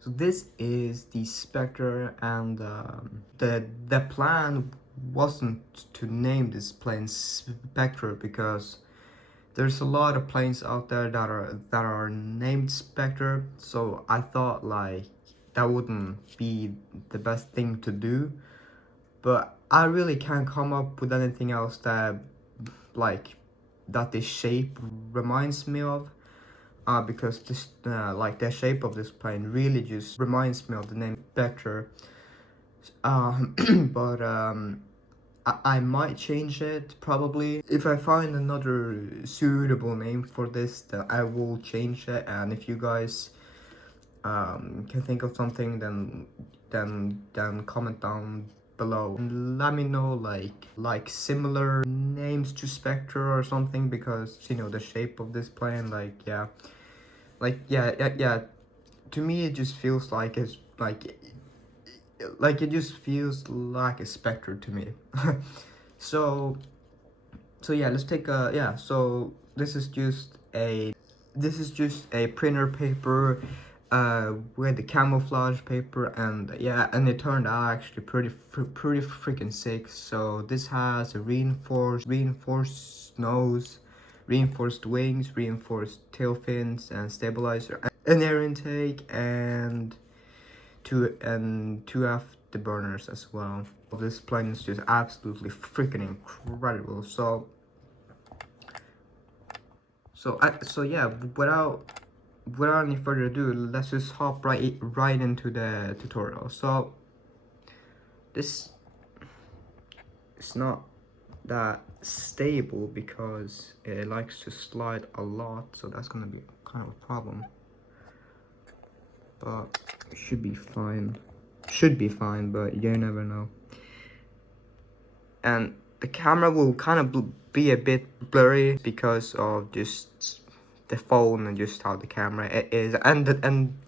So this is the Spektor, and the plan wasn't to name this plane Spektor because there's a lot of planes out there that are named Spektor. So I thought like that wouldn't be the best thing to do, but I really can't come up with anything else that like that this shape reminds me of. Because this like the shape of this plane really just reminds me of the name Vector. But I might change it probably. If I find another suitable name for this, then I will change it. And if you guys can think of something, then comment down below and let me know like similar names to Spectre or something, because you know the shape of this plane, yeah, to me it just feels like it's like it just feels like a Spectre to me. so so yeah, let's take a yeah so this is just a printer paper with the camouflage paper, and yeah, and it turned out actually pretty freaking sick. So this has a reinforced nose, reinforced wings, reinforced tail fins and stabilizer, an air intake, and two afterburners as well. This plane is just absolutely freaking incredible. So yeah, without any further ado, let's just hop right into the tutorial. So this is not that stable because it likes to slide a lot, so that's gonna be kind of a problem. But it should be fine. Should be fine, but you never know. And the camera will kind of be a bit blurry because of just the phone and just how the camera is, and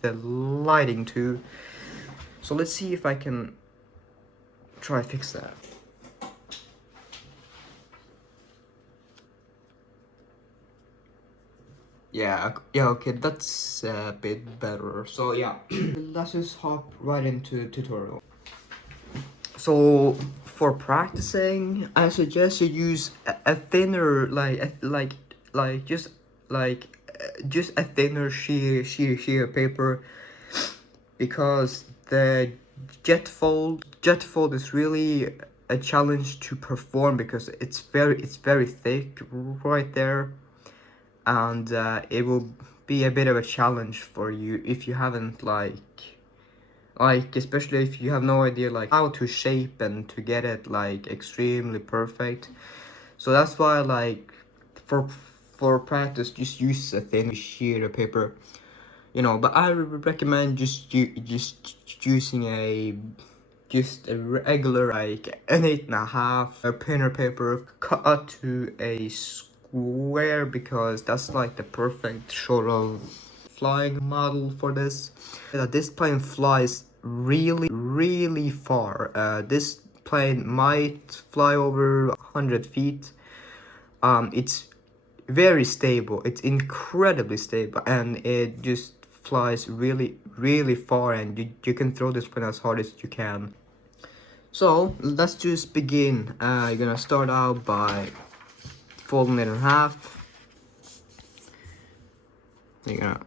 the lighting too. So let's see if I can try fix that. Yeah, okay, that's a bit better. So yeah, let's just hop right into tutorial. So for practicing, I suggest you use a thinner, just like just a thinner sheer paper, because the jet fold is really a challenge to perform because it's very thick right there, and it will be a bit of a challenge for you if you haven't especially if you have no idea like how to shape and to get it like extremely perfect. So that's why like for practice, just use a thin sheet of paper, you know. But I recommend just using just a regular like an 8.5 printer paper cut to a square, because that's like the perfect sort of flying model for this. This plane flies really far. This plane might fly over 100 feet. It's very stable. It's incredibly stable, and it just flies really far, and you can throw this plane as hard as you can. So let's just begin. You're gonna start out by folding it in half. You're gonna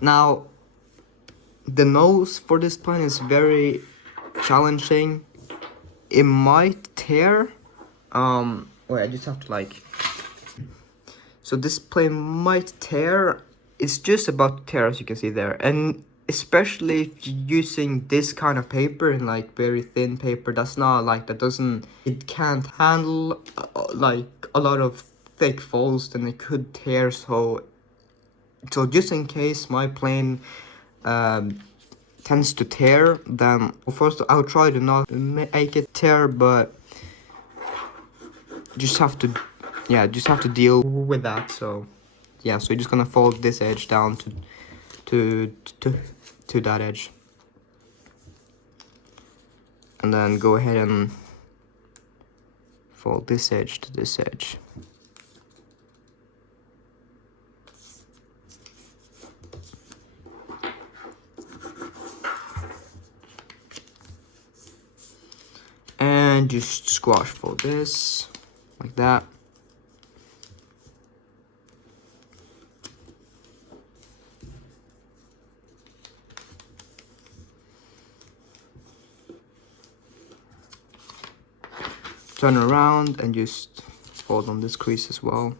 now the nose for this plane is very challenging. It might tear. Wait, I just have to like. So this plane might tear. It's just about to tear, as you can see there, and especially if you're using this kind of paper and like very thin paper, that's not like it can't handle like a lot of thick folds, then it could tear. So just in case my plane tends to tear, then first I'll try to not make it tear, but just have to deal with that. So yeah, so you're just gonna fold this edge down to that edge, and then go ahead and fold this edge to this edge. then just squash fold this like that. Turn around and just fold on this crease as well,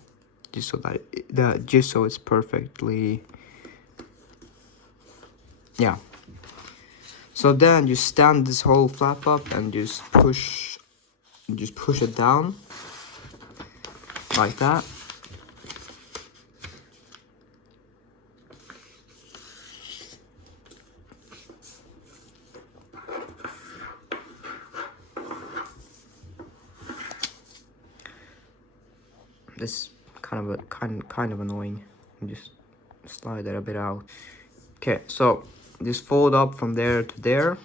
just so that just so it's perfectly, yeah. So then you stand this whole flap up and just push it down like that. This is kind of annoying. Just slide that a bit out. Okay, so just fold up from there to there.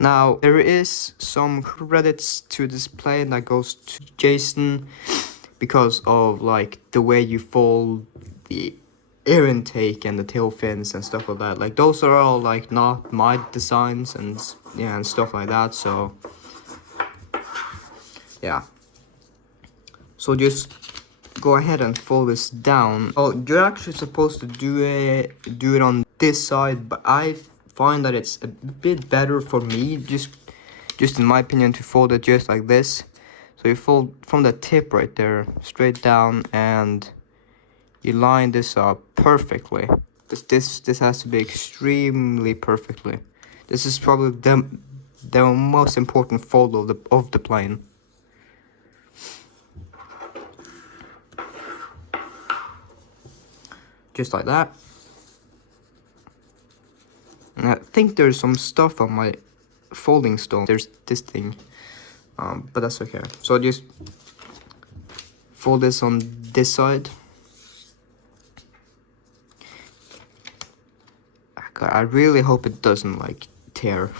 Now, there is some credits to this plane that goes to Jason because of like the way you fold the air intake and the tail fins and stuff like that. Like those are all like not my designs and yeah and stuff like that. So yeah. So just go ahead and fold this down. Oh, you're actually supposed to do it on this side, but I find that it's a bit better for me, just in my opinion, to fold it just like this. So you fold from the tip right there straight down and you line this up perfectly. This has to be extremely perfectly. This is probably the most important fold of the plane. Just like that. And I think there's some stuff on my folding stone. There's this thing, but that's okay. So just fold this on this side. I really hope it doesn't like tear.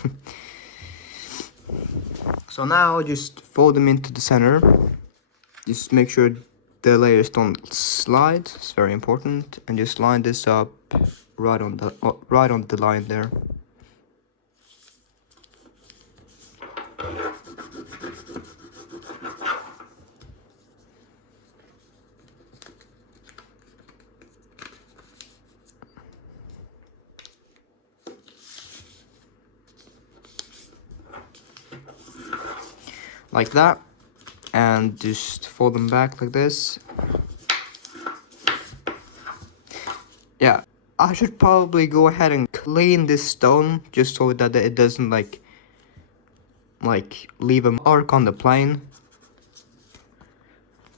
So now just fold them into the center. Just make sure the layers don't slide. It's very important. And just line this up right on the line there. Like that, and just fold them back like this. Yeah, I should probably go ahead and clean this stone just so that it doesn't like leave a mark on the plane.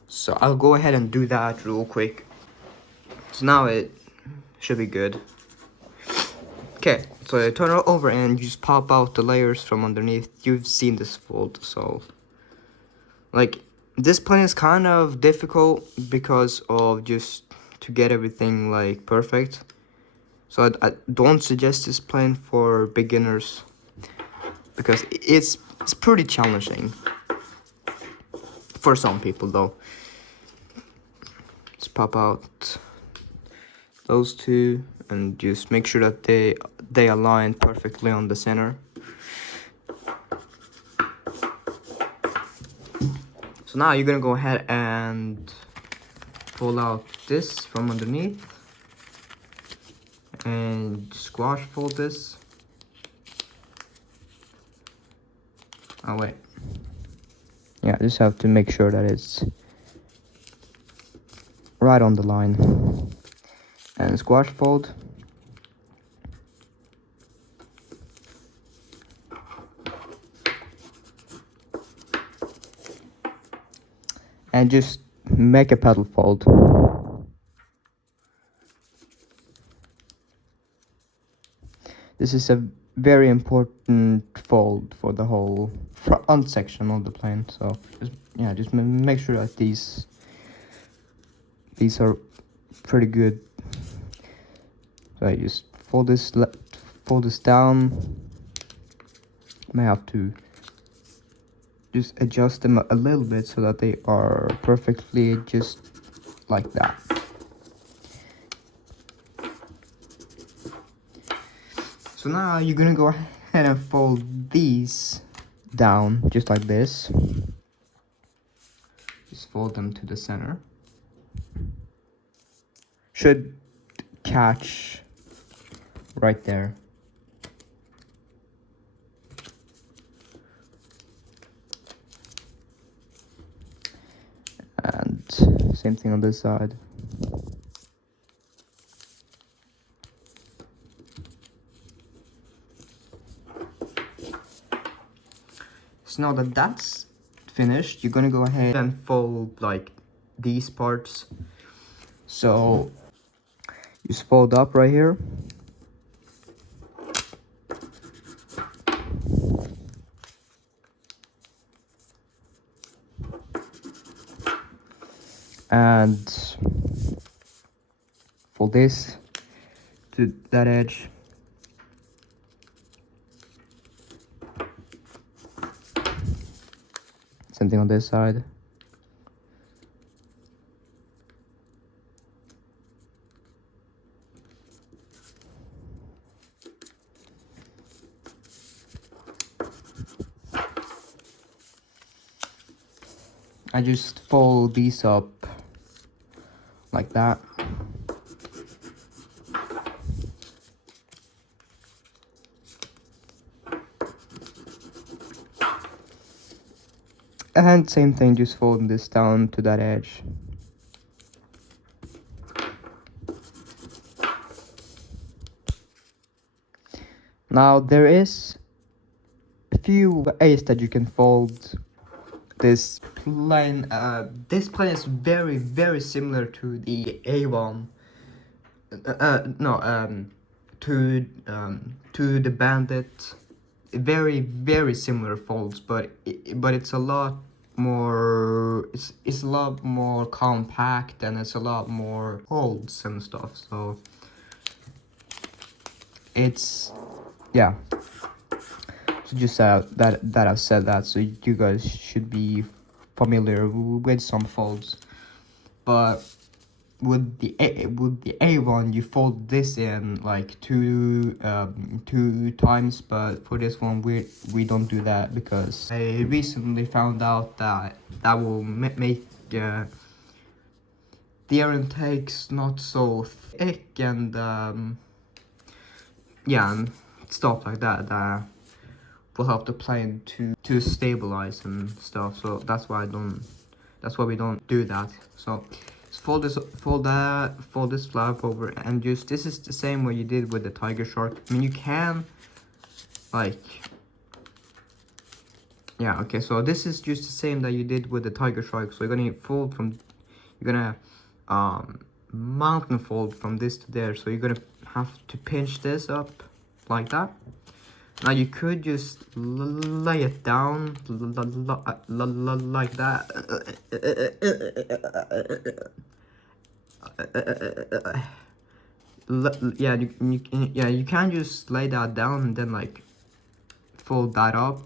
So I'll go ahead and do that real quick. So now it should be good. Okay, so I turn it over and you just pop out the layers from underneath. You've seen this fold, so like this plane is kind of difficult because of just to get everything like perfect. So I don't suggest this plane for beginners because it's pretty challenging for some people though. Let's pop out those two and just make sure that they align perfectly on the center. So now you're gonna go ahead and pull out this from underneath and squash fold this. Oh wait, yeah, just have to make sure that it's right on the line and squash fold. And just make a pedal fold. This is a very important fold for the whole front section of the plane. So just make sure that these are pretty good. So I just fold this down. May have to just adjust them a little bit so that they are perfectly just like that. So now you're gonna go ahead and fold these down just like this. Just fold them to the center. Should catch right there. And same thing on this side. So now that that's finished, you're gonna go ahead and fold like these parts. So just fold up right here. And fold this to that edge. Same thing on this side. I just fold these up like that. And same thing, just folding this down to that edge. Now there is a few ways that you can fold this plane. This plane is very similar to the A1. To the Bandit. Very similar folds, but it's a lot more. It's a lot more compact, and it's a lot more folds and stuff. So it's yeah. So just that I've said that, so you guys should be familiar with some folds. But with the A1, you fold this in like two times, but for this one we don't do that because I recently found out that will make the air intakes not so thick, and yeah, and stuff like that will help the plane to stabilize and stuff. So that's why we don't do that. So fold this flap over, and just this is the same way you did with the tiger shark. I mean, you can like, yeah, okay, so this is just the same that you did with the tiger shark. So you're gonna mountain fold from this to there. So you're gonna have to pinch this up like that. Now you could just lay it down like that. Yeah, you can just lay that down and then like fold that up.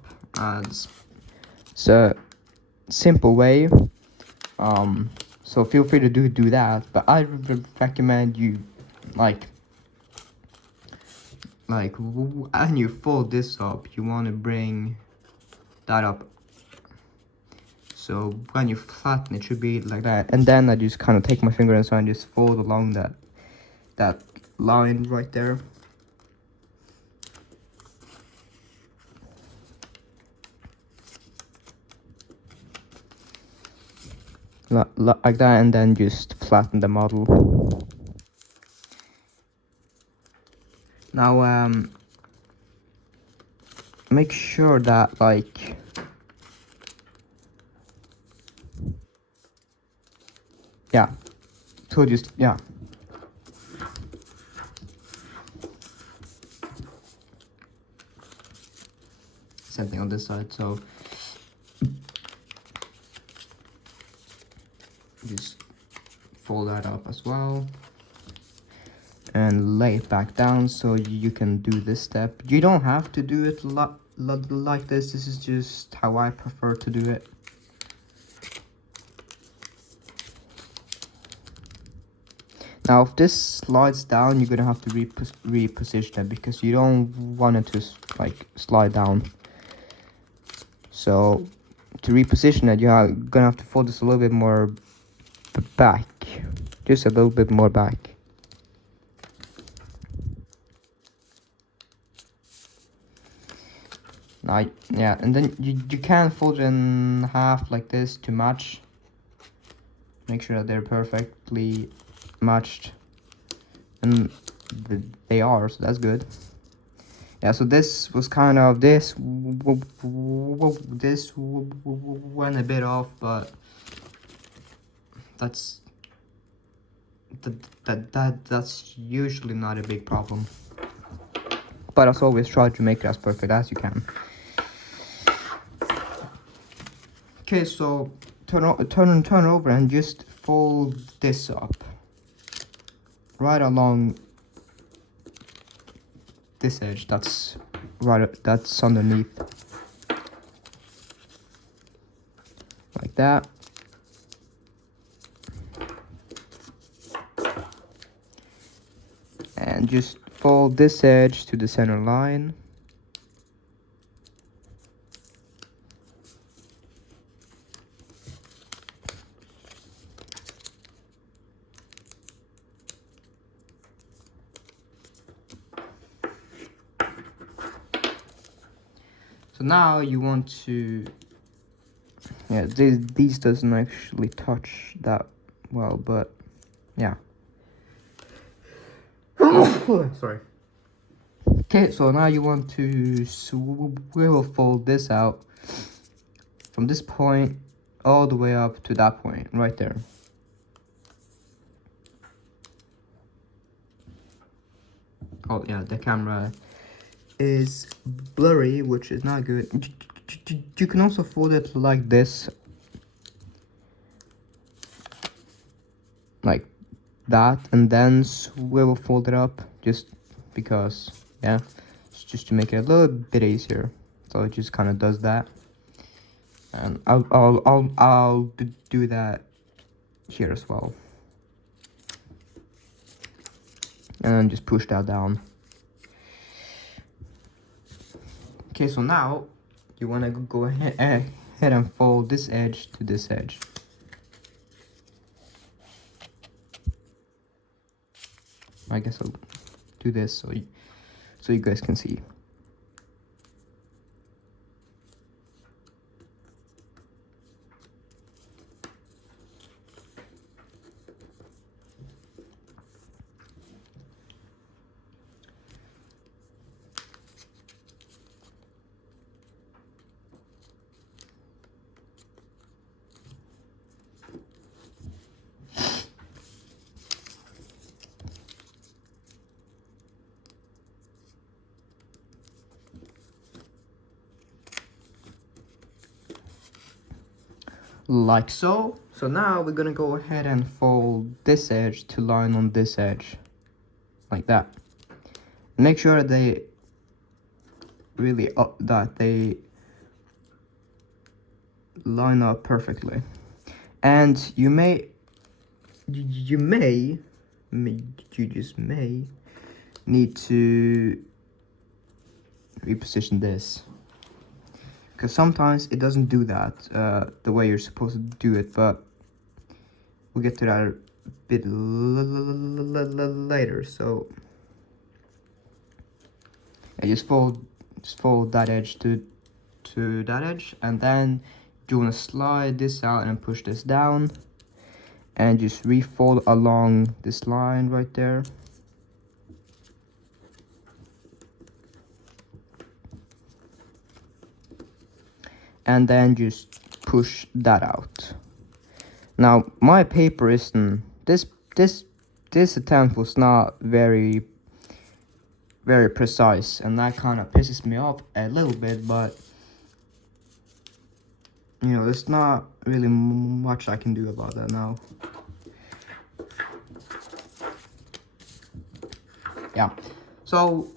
It's a simple way. So feel free to do that, but I recommend you like when you fold this up, you want to bring that up. So when you flatten, it should be like that. And then I just kind of take my finger inside and just fold along that line right there. Like that, and then just flatten the model. Now make sure that like yeah, so just yeah, same thing on this side. So just fold that up as well and lay it back down so you can do this step. You don't have to do it like this. This is just how I prefer to do it. Now if this slides down, you're gonna have to reposition it, because you don't want it to like slide down. So to reposition it, you're gonna have to fold this a little bit more back, just a little bit more back. Now, yeah, and then you can fold it in half like this to match. Make sure that they're perfectly matched, and they are, so that's good. Yeah, so this was kind of this went a bit off, but that's that's usually not a big problem. But as always, try to make it as perfect as you can. Okay, so turn over and just fold this up right along this edge. That's underneath, like that. And just fold this edge to the center line. So now you want to, yeah, these doesn't actually touch that well, but yeah. Sorry. Okay, so now you want to swivel fold this out from this point all the way up to that point right there. Oh yeah, the camera is blurry, which is not good. You can also fold it like this, like that, and then swivel fold it up, just because, yeah, it's just to make it a little bit easier. So it just kind of does that, and I'll do that here as well, and then just push that down. Okay, so now you want to go ahead and fold this edge to this edge. I guess I'll do this so you guys can see. Like so. So now we're gonna go ahead and fold this edge to line on this edge, like that. Make sure they really that they line up perfectly. And you just may need to reposition this, because sometimes it doesn't do that the way you're supposed to do it, but we'll get to that a bit later. So I just fold that edge to that edge, and then you want to slide this out and push this down, and just refold along this line right there. And then just push that out. Now my paper isn't, this attempt was not very precise, and that kind of pisses me off a little bit, but you know, there's not really much I can do about that now. Yeah, so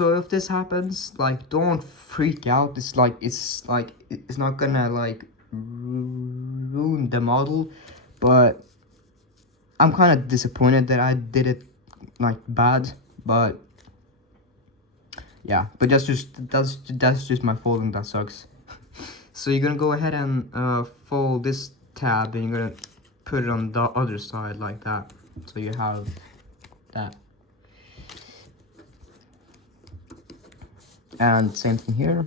if this happens, like, don't freak out. It's not gonna like ruin the model, but I'm kind of disappointed that I did it like bad, but yeah, but that's just my folding that sucks. So you're gonna go ahead and fold this tab, and you're gonna put it on the other side like that, so you have that. And same thing here.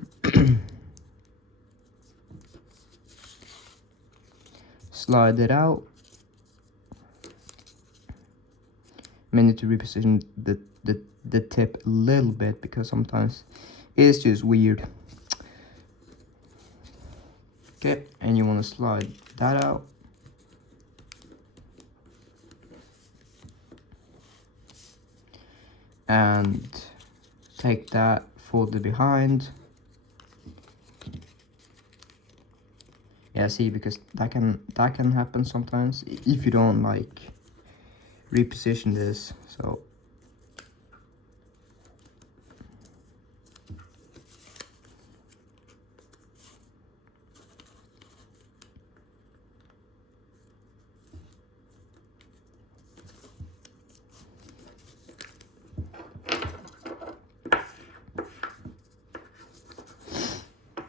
Slide it out. I need to reposition the tip a little bit, because sometimes it's just weird. Okay, and you want to slide that out. And take that, fold it behind. Yeah, see, because that can happen sometimes if you don't like reposition this. So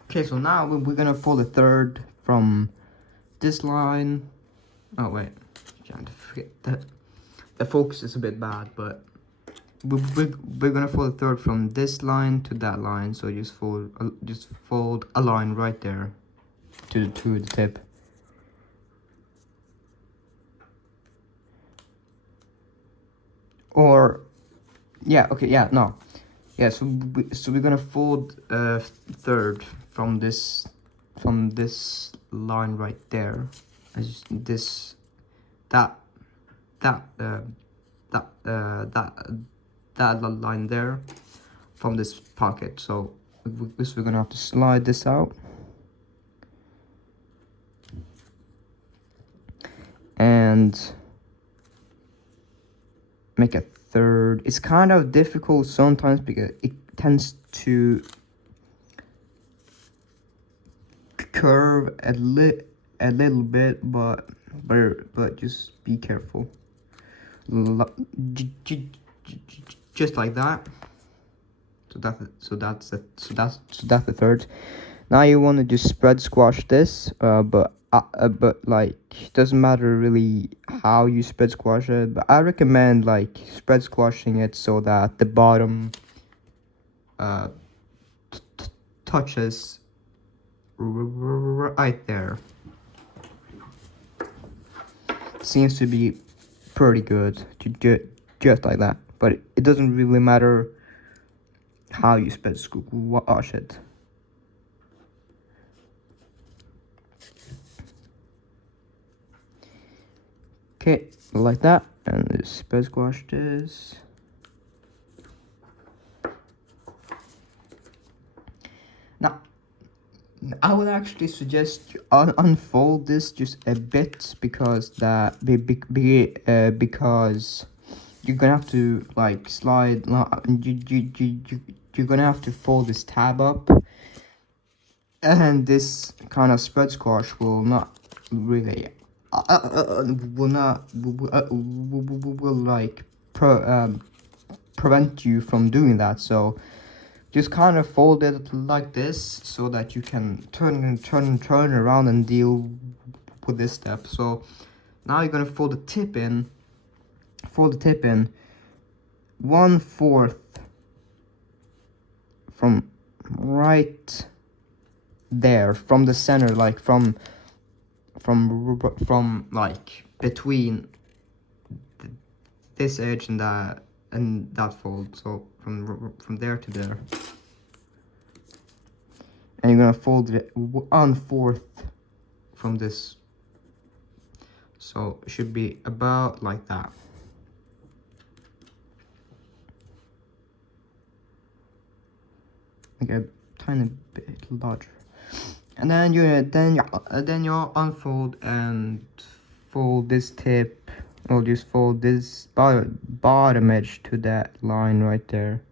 okay, so now we're gonna fold a third from this line. Oh wait, can't forget that the focus is a bit bad, but we're gonna fold a third from this line to that line. So just fold a line right there to the tip. Or yeah, okay, yeah, no, yeah. So we're gonna fold a third from this line right there, as this that line there, from this pocket. So we're gonna have to slide this out, and make a third. It's kind of difficult sometimes because it tends to curve a little bit, but just be careful. Just like that. So that's the third. Now you want to just spread squash this, but like, doesn't matter really how you spread squash it, but I recommend like spread squashing it so that the bottom touches right there. Seems to be pretty good to just like that, but it doesn't really matter how you spread squash it. Okay, like that, and just spread squash this. Now, I would actually suggest you unfold this just a bit, because because you're gonna have to like slide. You're gonna have to fold this tab up, and this kind of spread squash will not really will like prevent you from doing that. So just kind of fold it like this, so that you can turn around and deal with this step. So now you're gonna fold the tip in 1/4 from right there, from the center, like from like between this edge and that fold. So from there to there, and you're gonna fold it 1/4 from this. So it should be about like that. Like a tiny bit larger. And then you unfold and fold this tip, or just fold this bottom edge to that line right there.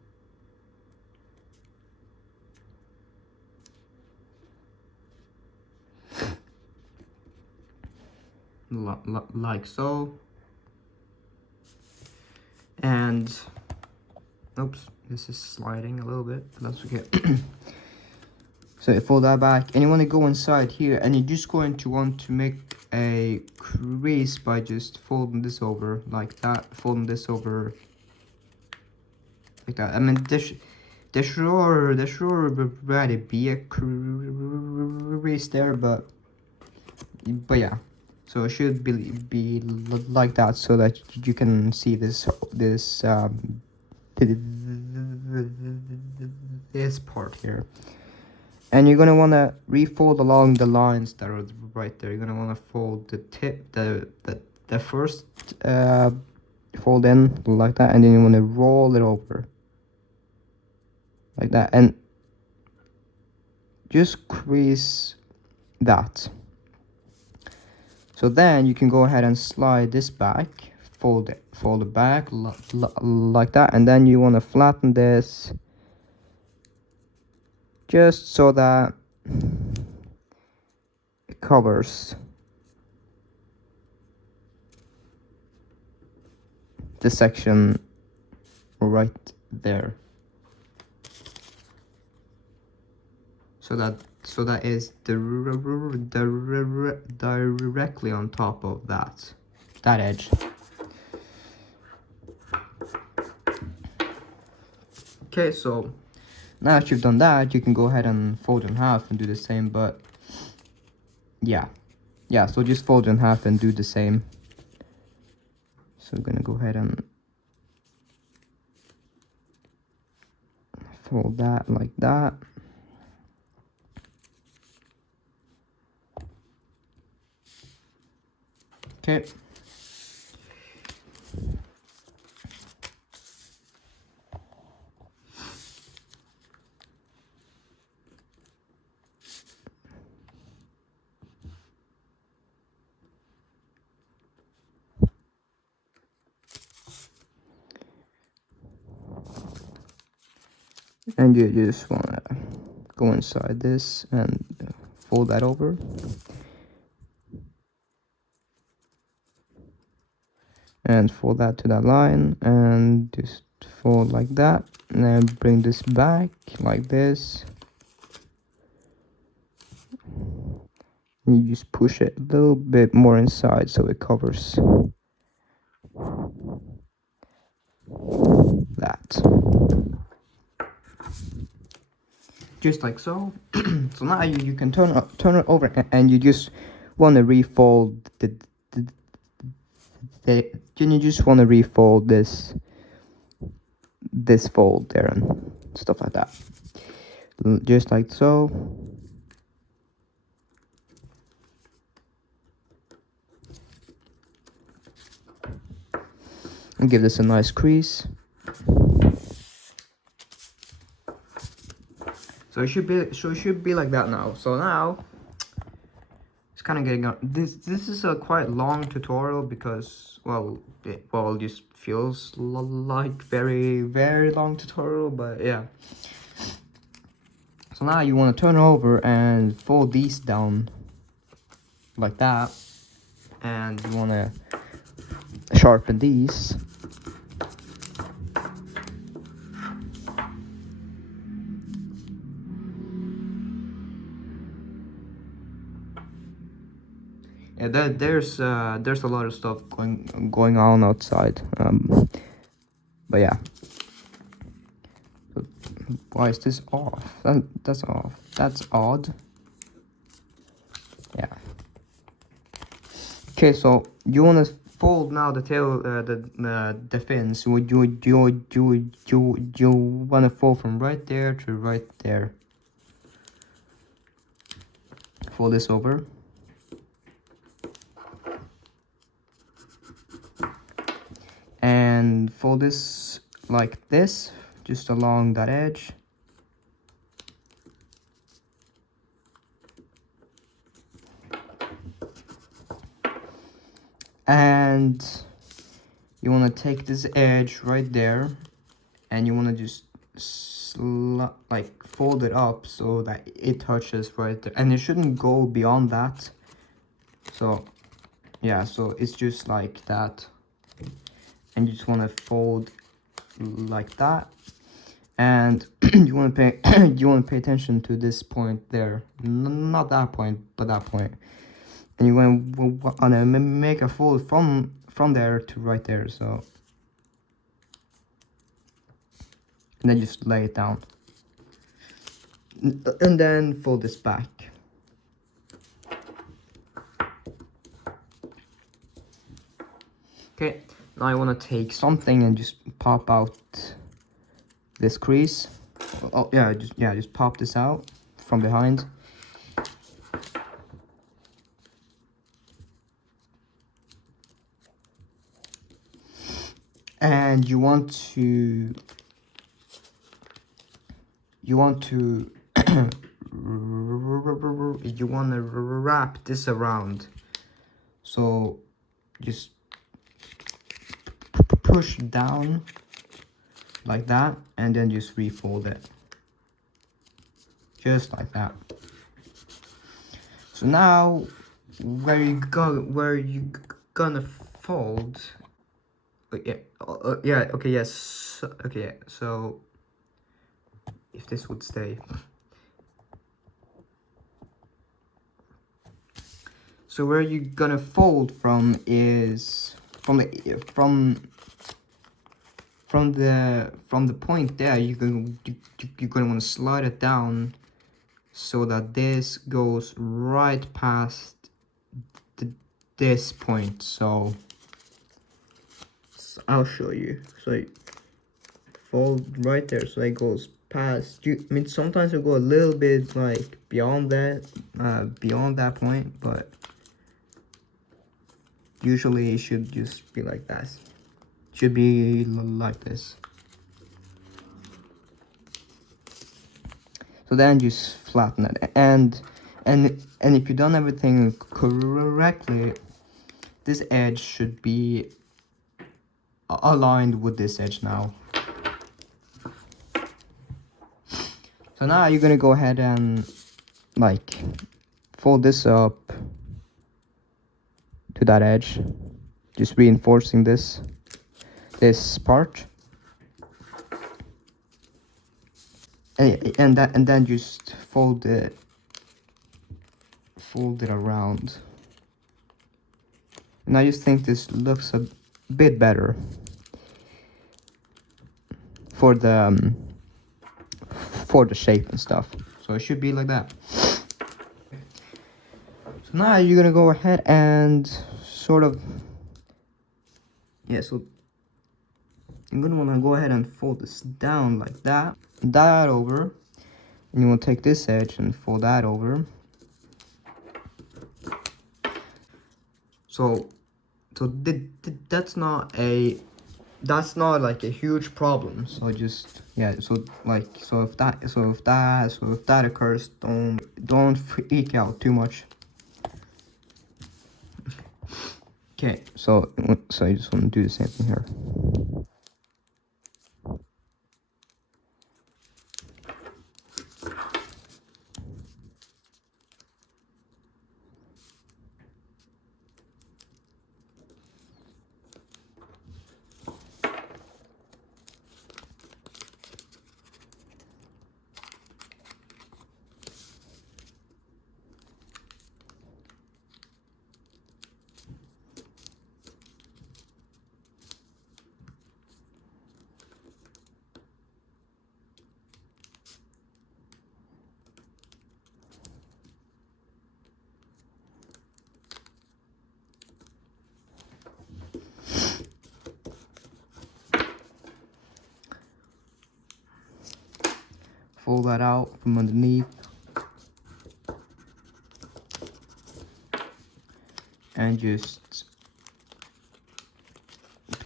Like so. And oops, this is sliding a little bit, but that's okay. So you fold that back, and you want to go inside here, and you're just going to want to make a crease by just folding this over like that, folding this over like that. I mean, there should already be a crease there, but yeah. So it should be like that, so that you can see this this part here. And you're gonna wanna refold along the lines that are right there. You're gonna wanna fold the tip, the first fold in like that, and then you wanna roll it over like that, and just crease that. So then you can go ahead and slide this back, fold it back like that, and then you wanna flatten this just so that it covers the section right there. So that is directly on top of that edge. Okay, so now that you've done that, you can go ahead and fold in half and do the same, but yeah, so just fold in half and do the same. So I'm gonna go ahead and fold that like that. Okay. And you just want to go inside this and fold that over. And fold that to that line, and just fold like that, and then bring this back like this. You just push it a little bit more inside so it covers that. Just like so. So now you can turn it over, and you just want to refold you just want to refold this fold there and stuff like that. Just like so. And give this a nice crease. So it should be like that now. So now it's kind of getting on. This is a quite long tutorial because it just feels like very long tutorial, but yeah. So now you want to turn over and fold these down like that, and you want to sharpen these. Yeah, there's a lot of stuff going on outside. But yeah. Why is this off? That's off. That's odd. Yeah. Okay, so you wanna fold now the tail, the fins. You wanna fold from right there to right there. Fold this over. And fold this like this, just along that edge. And you want to take this edge right there, and you want to just like fold it up so that it touches right there, and it shouldn't go beyond that. So yeah, so it's just like that, and you just want to fold like that. And you want to pay attention to this point there, not that point, but that point. And you're going to make a fold from there to right there. So, and then just lay it down, and then fold this back. Okay, now I want to take something and just pop out this crease. Oh yeah, just pop this out from behind. And you want to you want to wrap this around. So just push down like that, and then just refold it, just like that. So now where you gonna fold? Yeah, okay, yes, okay, so if this would stay. So where you gonna fold from is from the point there. You're gonna want to slide it down so that this goes right past this point. So I'll show you. So you fold right there, so it goes past. I mean, sometimes it go a little bit like beyond that point, but usually it should just be like that. Should be like this. So then just flatten it, and if you've done everything correctly, this edge should be aligned with this edge now. So now you're gonna go ahead and like fold this up to that edge, just reinforcing this part, and then just fold it around. And I just think this looks a bit better for the shape and stuff. So it should be like that. So now you're gonna go ahead and sort of, so I'm gonna wanna go ahead and fold this down like that over, and you want to take this edge and fold that over. So that's not like a huge problem. So just so if that occurs, don't freak out too much. Okay, so I just want to do the same thing here. Fold that out from underneath, and just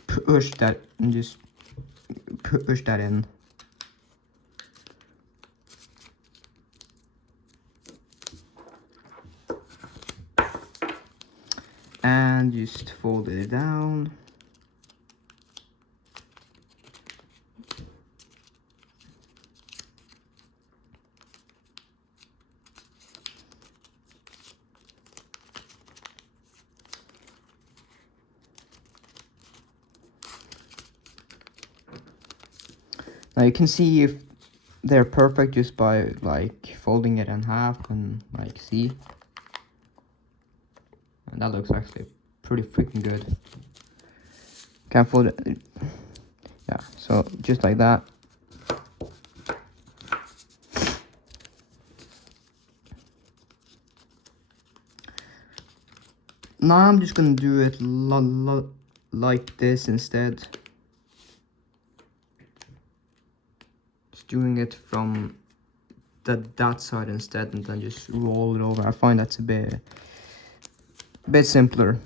push that in. And just fold it down. Now you can see if they're perfect just by like folding it in half and like see. And that looks actually pretty freaking good. Can't fold it. Yeah, so just like that. Now I'm just gonna do it like this instead. Just doing it from that side instead, and then just roll it over. I find that's a bit simpler.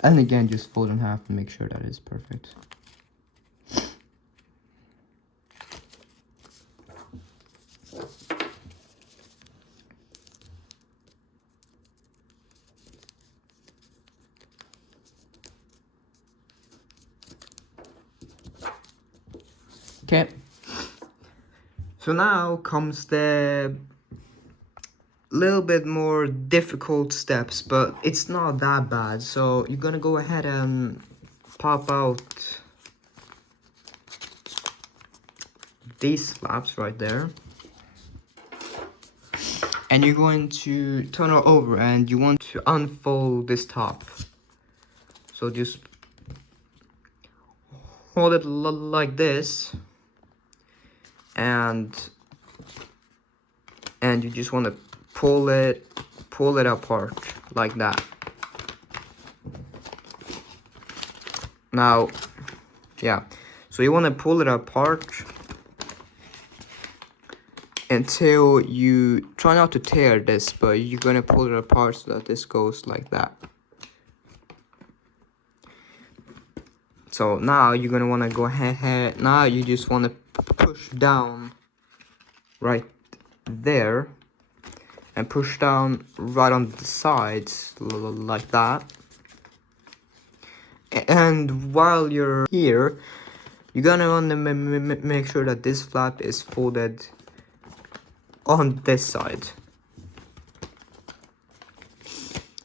And again, just fold in half and make sure that is perfect. Okay. So now comes the little bit more difficult steps, but it's not that bad. So you're gonna go ahead and pop out these flaps right there, and you're going to turn it over, and you want to unfold this top. So just hold it like this, and you just want to pull it apart like that. Now, yeah, so you want to pull it apart until you try not to tear this, but you're gonna pull it apart so that this goes like that. So now you're gonna want to go ahead. Now you just want to push down right there and push down right on the sides like that. And while you're here, you're gonna want to make sure that this flap is folded on this side.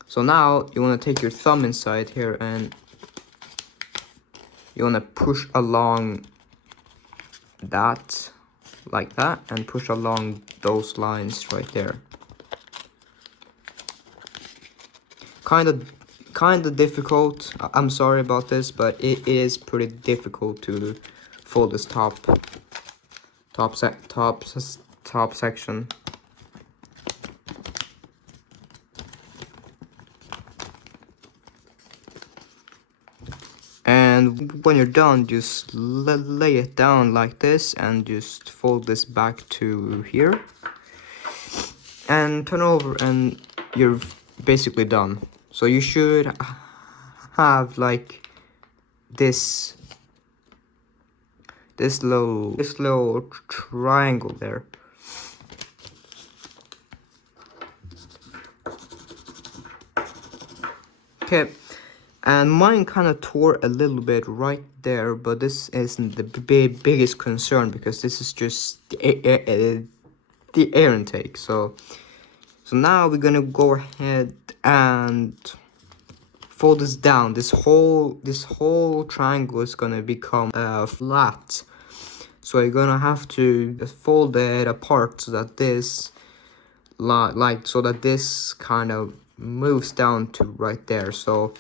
So now you want to take your thumb inside here, and you want to push along that like that, and push along those lines right there. Kind of difficult. I'm sorry about this, but it is pretty difficult to fold this top section. And when you're done, just lay it down like this and just fold this back to here and turn over, and you're basically done. So you should have like this little triangle there. Okay, and mine kind of tore a little bit right there, but this isn't the biggest concern because this is just the air intake. So now we're gonna go ahead and fold this down. This whole triangle is gonna become flat. So you're gonna have to fold it apart so that this so that this kind of moves down to right there. So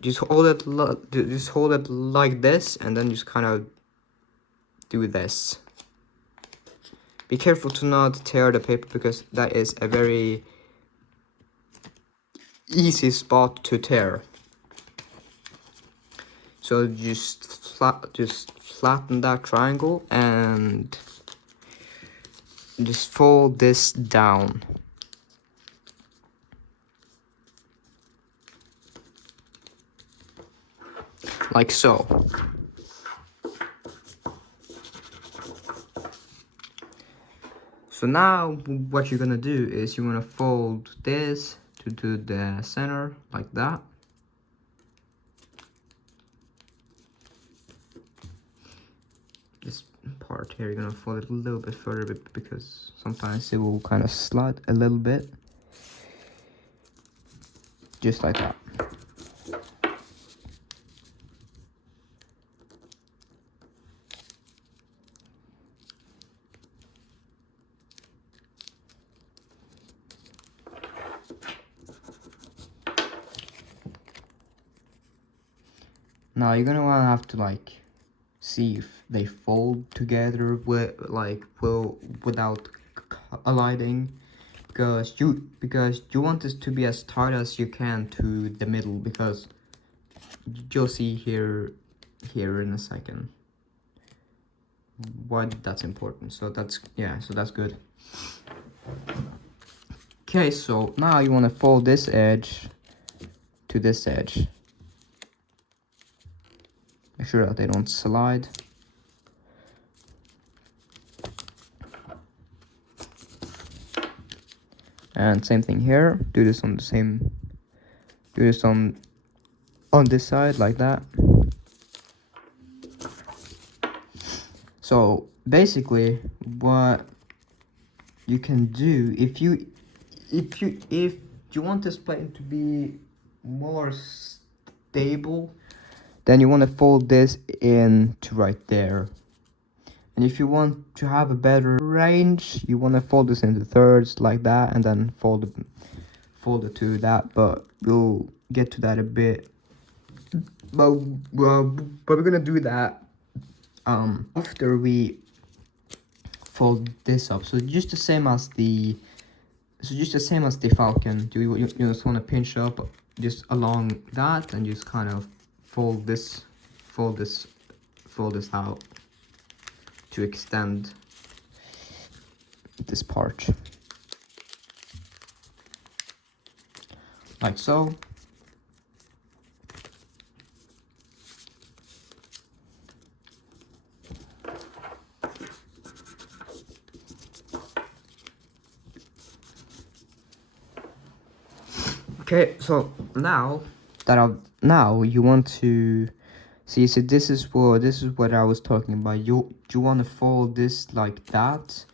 just hold it like this, and then just kind of do this. Be careful to not tear the paper because that is a very easy spot to tear. So just flatten that triangle and just fold this down. Like so. So now what you're gonna do is you're gonna fold this to the center like that. This part here, you're gonna fold it a little bit further because sometimes it will kind of slide a little bit. Just like that. Now you're gonna wanna have to like see if they fold together with without colliding, because you want this to be as tight as you can to the middle, because you'll see here in a second why that's important. So that's, yeah, so that's good. Okay, so now you want to fold this edge to this edge. Make sure that they don't slide. And same thing here. Do this on the same. Do this on this side like that. So basically, what you can do if you want this plane to be more stable, then you want to fold this in to right there. And if you want to have a better range, you want to fold this into thirds like that, and then fold it to that. But we'll get to that a bit. But we're gonna do that after we fold this up. So just the same as the Falcon. You just want to pinch up just along that and just kind of fold this out to extend this part like so. Okay, so now you want to see. So this is what I was talking about. You want to fold this like that,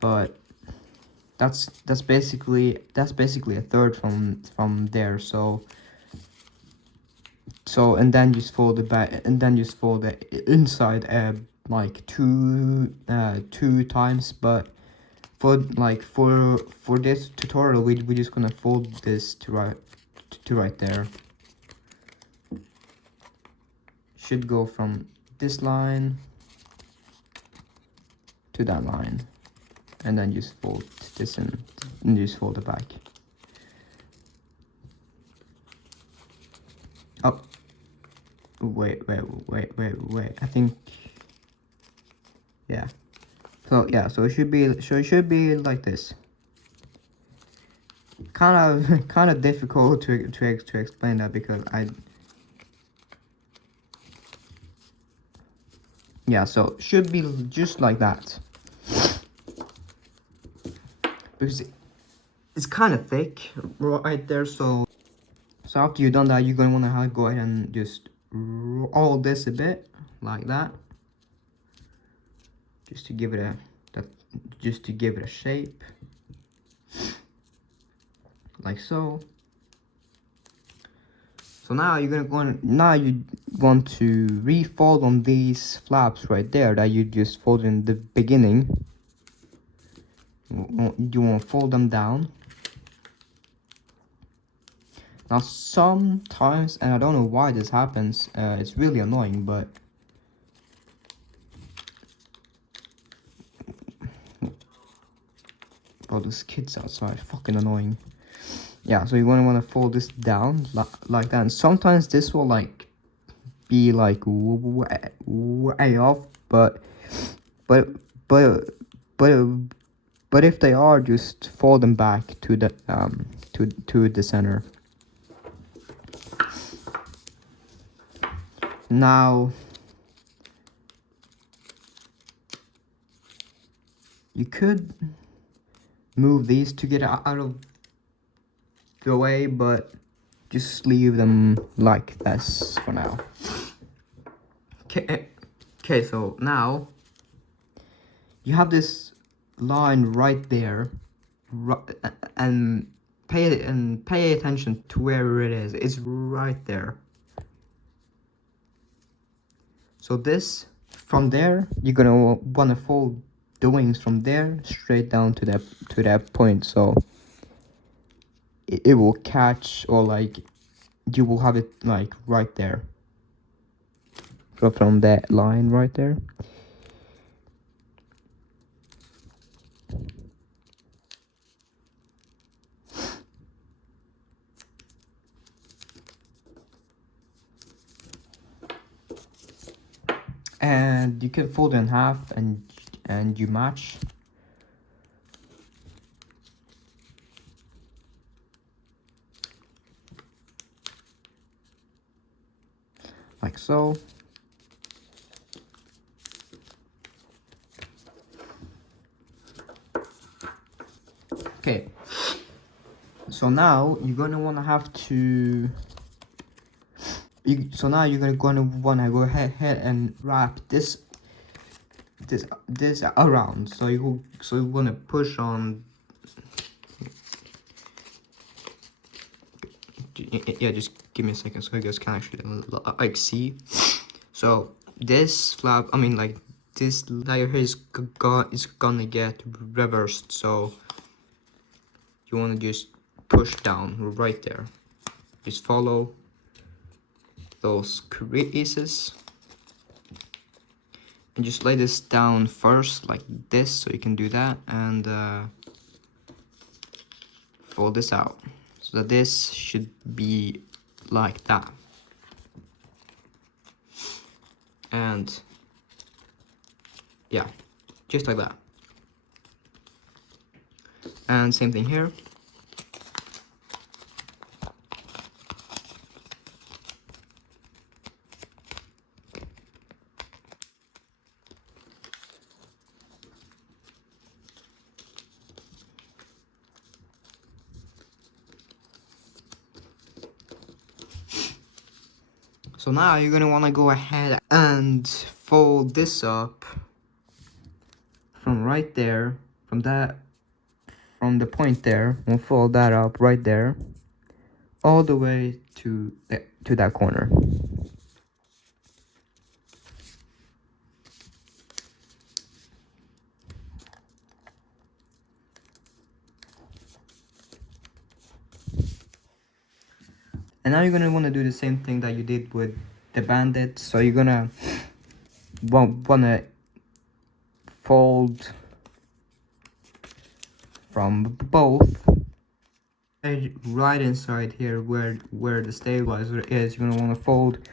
but that's basically a third from there. So and then just fold it back, and then just fold it inside like two times. But for this tutorial, we're just gonna fold this to right there. Should go from this line to that line, and then just fold this in and just fold it back. Oh, wait, I think, yeah. So yeah, so it should be like this. Kind of difficult to explain that, because yeah, so it should be just like that, because it's kind of thick right there. So after you've done that, you're gonna want to go ahead and just roll this a bit like that, just to give it a shape, like so. So now you want to refold on these flaps right there that you just folded in the beginning. You want to fold them down. Now sometimes, and I don't know why this happens, it's really annoying, but oh, those kids outside, fucking annoying. Yeah, so you want to fold this down like that, and sometimes this will like be like way off, but if they are, just fold them back to the to the center. Now you could move these to get out of the way, but just leave them like this for now. Okay, so now you have this line right there, and pay attention to where it is. It's right there. So this, from there, you're gonna wanna fold the wings from there straight down to that point. So it will catch, or like you will have it like right there. from that line right there. And you can fold it in half and you match. Like so. Okay. So now you're gonna wanna have to. So now you're gonna wanna go ahead and wrap this around. So you wanna push on. Yeah, just give me a second so you guys can actually like see. So this flap, I mean like this layer here is gonna get reversed. So you wanna just push down right there. Just follow those creases and just lay this down first like this, so you can do that, and fold this out so that this should be like that. And yeah, just like that. And same thing here. So now you're gonna wanna go ahead and fold this up from right there, from the point there. We'll fold that up right there, all the way to that corner. And now you're gonna wanna do the same thing that you did with the bandit. So you're gonna wanna fold from both. And right inside here where the stabilizer is, you're gonna wanna fold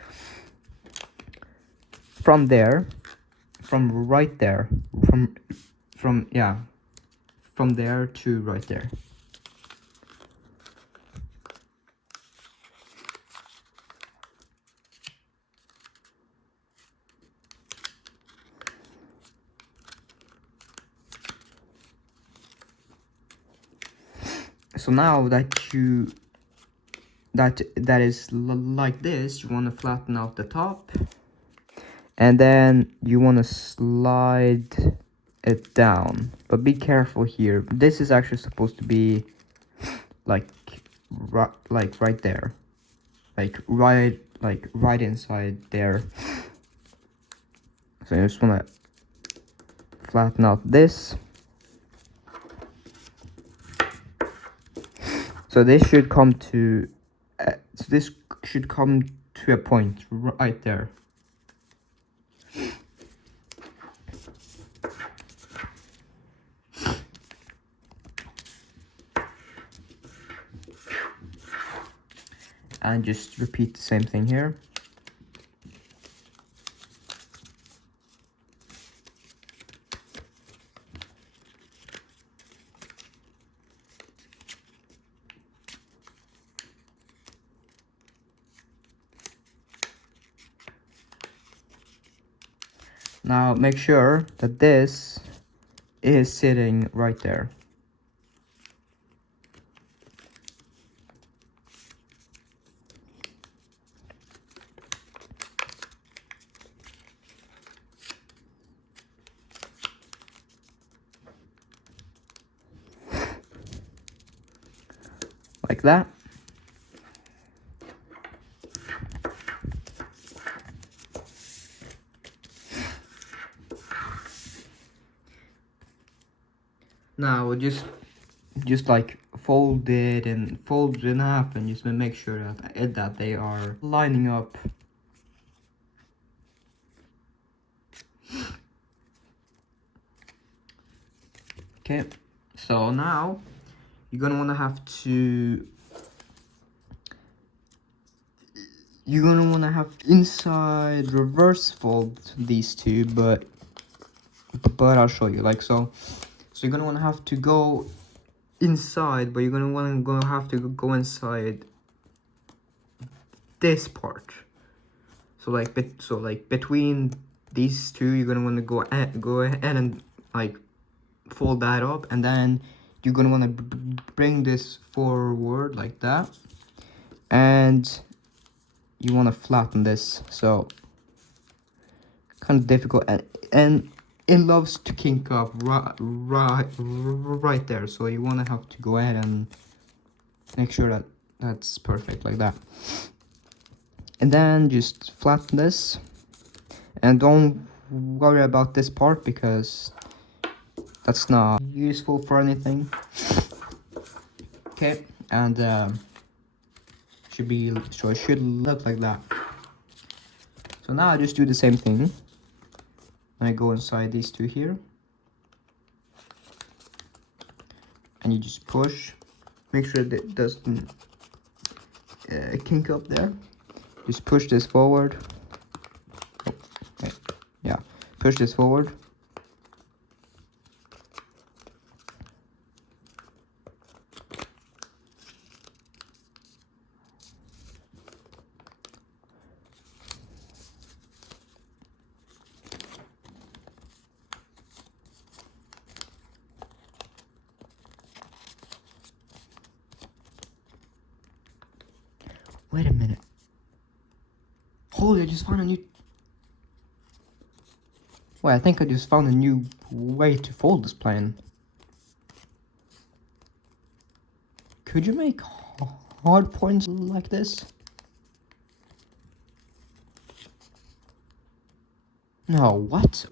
from there, from right there, from yeah, from there to right there. So now that you that is like this, you want to flatten out the top, and then you want to slide it down, but be careful here. This is actually supposed to be like right there, like right inside there. So you just want to flatten out this. So this should come to a point right there. And just repeat the same thing here. Now make sure that this is sitting right there. Like that. Now we'll just like fold it in half, and just make sure that they are lining up Okay, so now you're gonna wanna have to inside reverse fold these two, but I'll show you. Like so you're gonna wanna have to go inside, but you're gonna have to go inside this part. So like between these two, you're gonna wanna go ahead and like fold that up, and then you're gonna wanna bring this forward like that, and you wanna flatten this. So kind of difficult, and it loves to kink up right there. So you wanna have to go ahead and make sure that that's perfect like that. And then just flatten this, and don't worry about this part because that's not useful for anything. Okay, and it should look like that. So now I just do the same thing. I go inside these two here, and you just push. Make sure that it doesn't kink up there. Just push this forward. Oh, okay. Yeah, push this forward. Wait a minute. Holy, I just found a new... Wait, I think I just found a new way to fold this plane. Could you make hard points like this? No, what?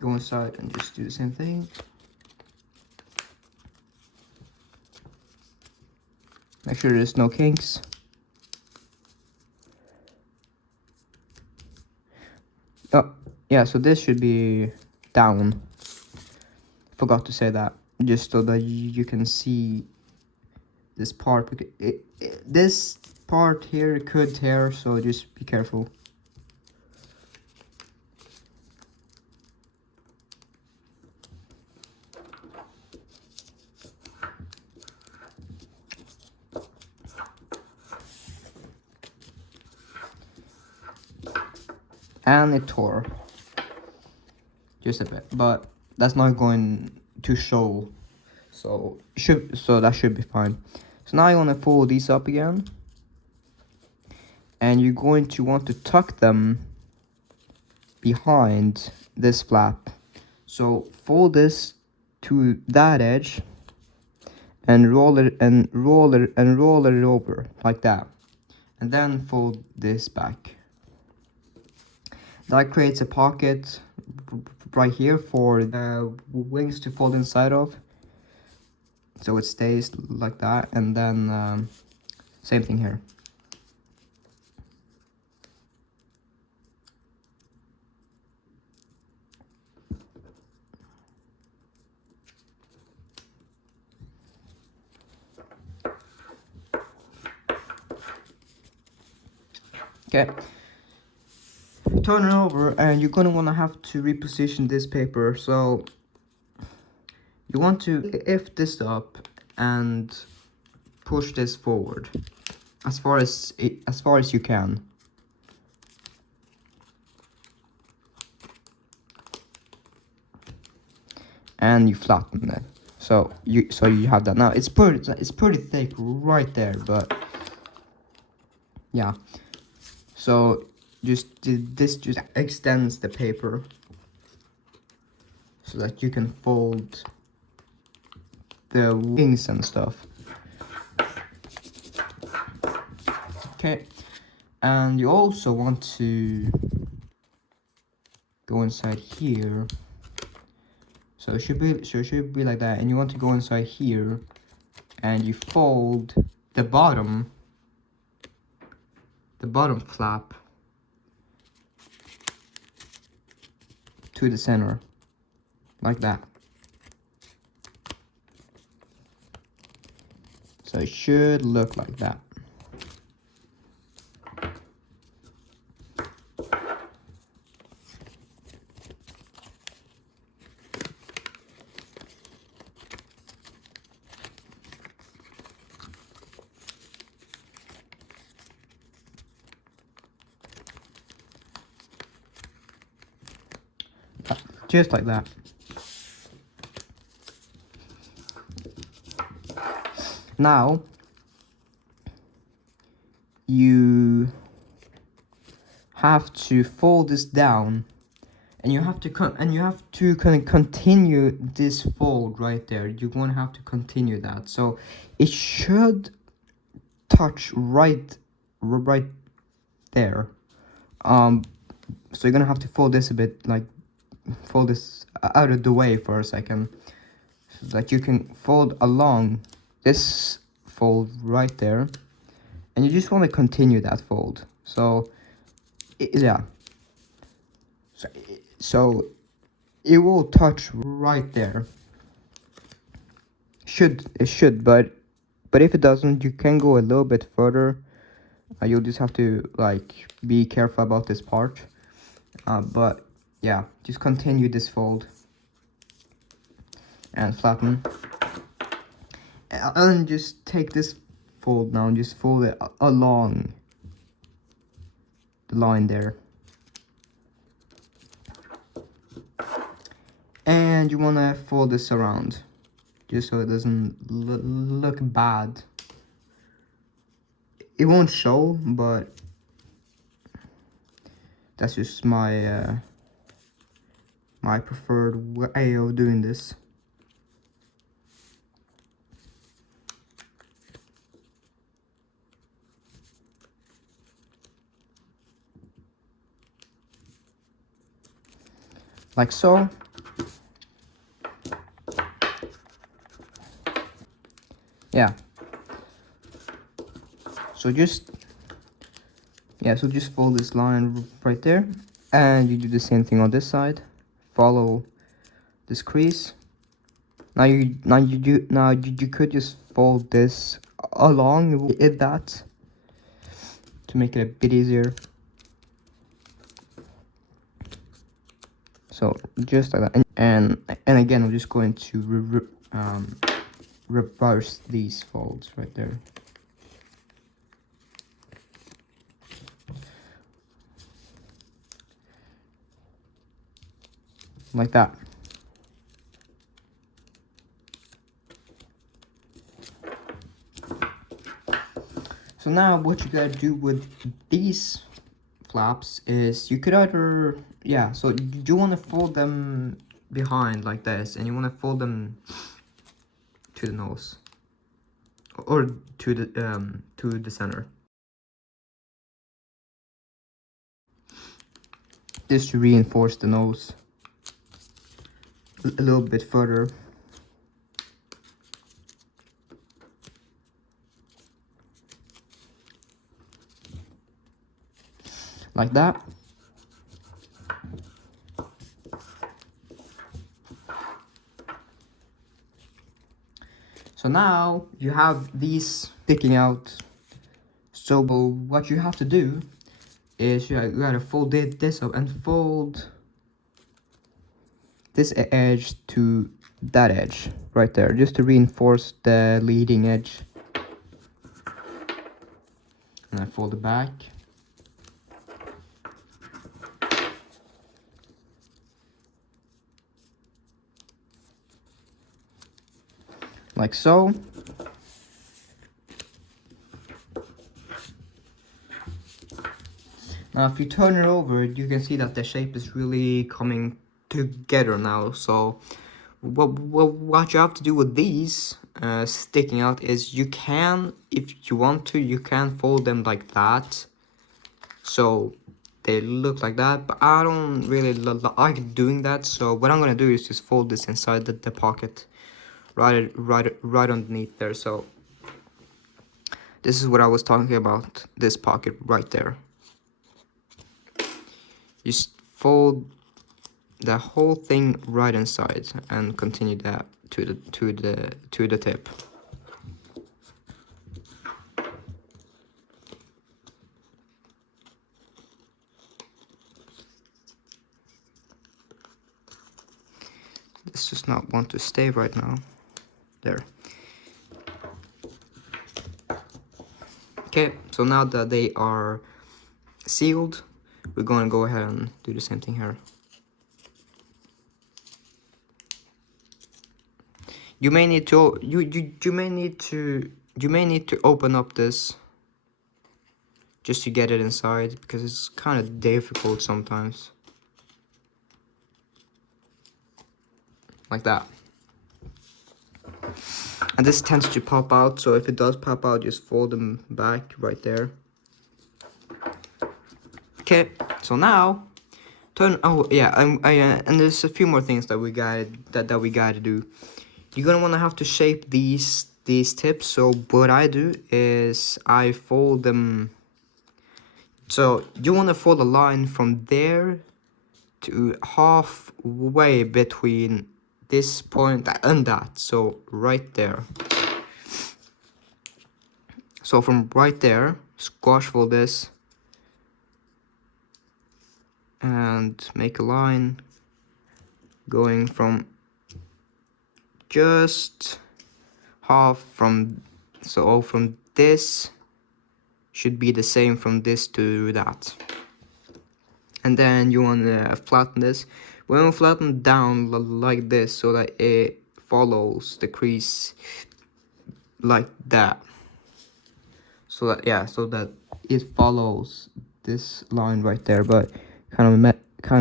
Go inside and just do the same thing. Make sure there's no kinks. Oh, yeah, so this should be down. Forgot to say that. Just so that you can see this part. This part here could tear, so just be careful. And it tore just a bit, but that's not going to show, so that should be fine. So now you want to fold these up again, and you're going to want to tuck them behind this flap. So fold this to that edge and roll it over like that, and then fold this back. That creates a pocket right here for the wings to fold inside of, so it stays like that. And then same thing here. Okay, turn it over, and you're gonna wanna have to reposition this paper. So you want to lift this up and push this forward as far as you can. And you flatten it. So you have that. Now it's pretty thick right there, but yeah. So this just extends the paper so that you can fold the wings and stuff. Okay, and you also want to go inside here. So it should be like that, and you want to go inside here, and you fold the bottom flap to the center, like that. So it should look like that. Just like that. Now you have to fold this down, and you have to kind of continue this fold right there. You're gonna have to continue that, so it should touch right there. So you're gonna have to fold this a bit, like fold this out of the way for a second, so that you can fold along this fold right there, and you just want to continue that fold. So yeah, so it will touch right there. It should, but if it doesn't, you can go a little bit further. You'll just have to like be careful about this part. But yeah, just continue this fold and flatten. And just take this fold now and just fold it along the line there. And you want to fold this around, just so it doesn't look bad. It won't show, but that's just my my preferred way of doing this. Like so. Yeah. So just fold this line right there, and you do the same thing on this side. Follow this crease. Now you could just fold this along it that to make it a bit easier. So just like that, and again, I'm just going to reverse these folds right there. Like that. So now what you gotta do with these flaps is you could either, yeah, so you want to fold them behind like this, and you want to fold them to the nose, or to the center, just to reinforce the nose a little bit further. Like that. So now you have these sticking out. So what you have to do is you gotta fold this up and fold this edge to that edge right there, just to reinforce the leading edge. And I fold it back. Like so. Now if you turn it over, you can see that the shape is really coming together now. So what you have to do with these sticking out is you can, if you want to, you can fold them like that, so they look like that, but I don't really like doing that. So what I'm gonna do is just fold this inside the pocket right underneath there. So this is what I was talking about, this pocket right there. Just fold the whole thing right inside and continue that to the tip. This does not want to stay right now. There. Okay, so now that they are sealed, we're going to go ahead and do the same thing here. You may need to you may need to open up this just to get it inside, because it's kind of difficult sometimes. Like that. And this tends to pop out, so if it does pop out, just fold them back right there. Okay, so now and there's a few more things that we gotta do. You're gonna wanna have to shape these tips. So what I do is I fold them. So you wanna fold a line from there to halfway between this point and that. So right there. So from right there, squash fold this and make a line going from just half from, so from this should be the same from this to that. And then you want to flatten this. We want to flatten down like this so that it follows the crease like that. So that it follows this line right there, but kind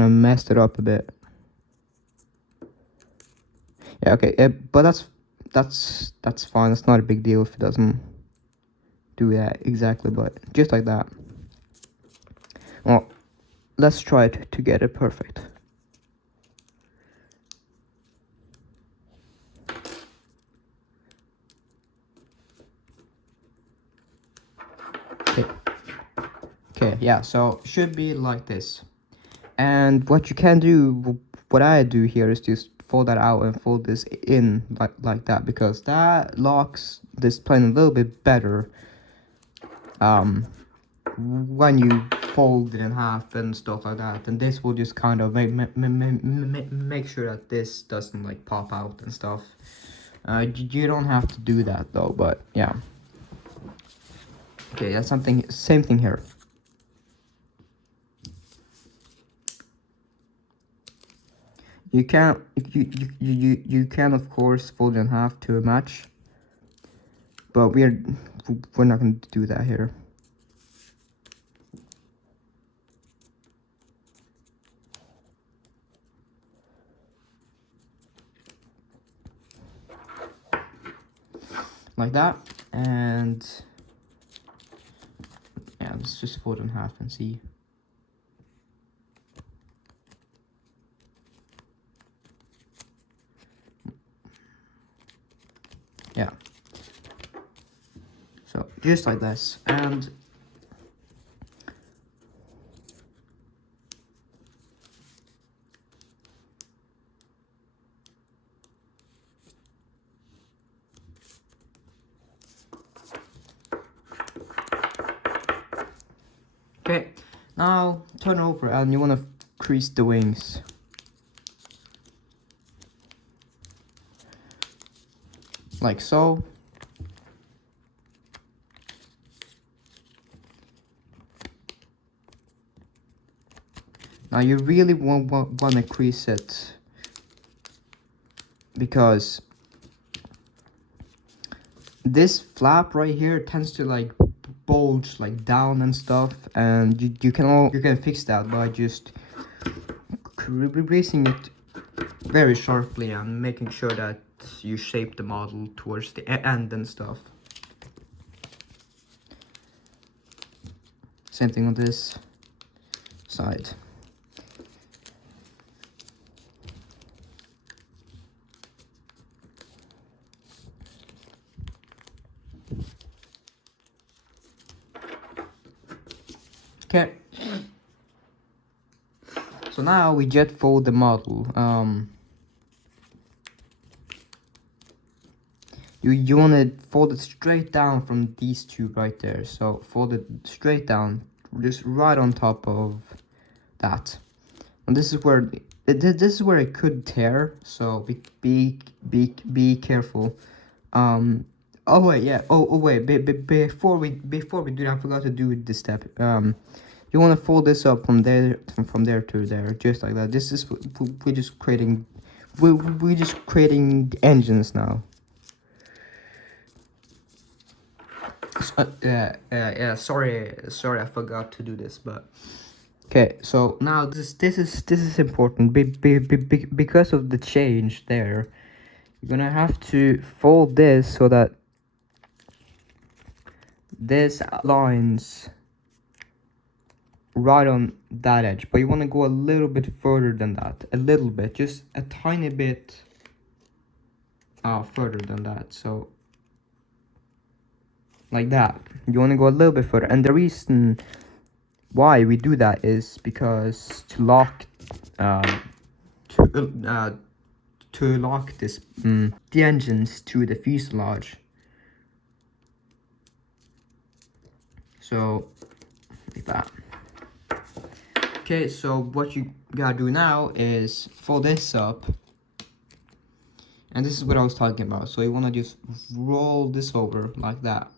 of messed it up a bit. Yeah, okay, but that's fine. That's not a big deal if it doesn't do that exactly, but just like that. Well, let's try to get it perfect. Okay, yeah, so should be like this. And what you can do, what I do here is just fold that out and fold this in like that, because that locks this plane a little bit better when you fold it in half and stuff like that. And this will just kind of make sure that this doesn't like pop out and stuff. You don't have to do that though, but yeah. Okay, that's same thing here. You can of course fold it in half to match, but we're not going to do that here. Like that, and yeah, let's just fold it in half and see. Yeah, so just like this, and okay, now turn over and you want to crease the wings. Like so. Now you really want to crease it, because this flap right here tends to like bulge like down and stuff, and you can fix that by just creasing it very sharply and making sure that you shape the model towards the end and stuff. Same thing on this side. Okay. So now we jet fold the model. You want to fold it straight down from these two right there. So fold it straight down, just right on top of that. And this is where it could tear. So be careful. Oh wait, yeah. Oh wait. Before we do that, I forgot to do this step. You want to fold this up from there to there, just like that. This is we're just creating we're just creating engines now. Yeah. Sorry, I forgot to do this, but okay. So now this is important. Because of the change there, you're gonna have to fold this so that this lines right on that edge, but you want to go a little bit further than that, a little bit, just a tiny bit further than that. So like that, you want to go a little bit further, and the reason why we do that is because to lock this the engines to the fuselage. So like that. Okay, so what you gotta do now is fold this up, and this is what I was talking about. So you wanna just roll this over like that,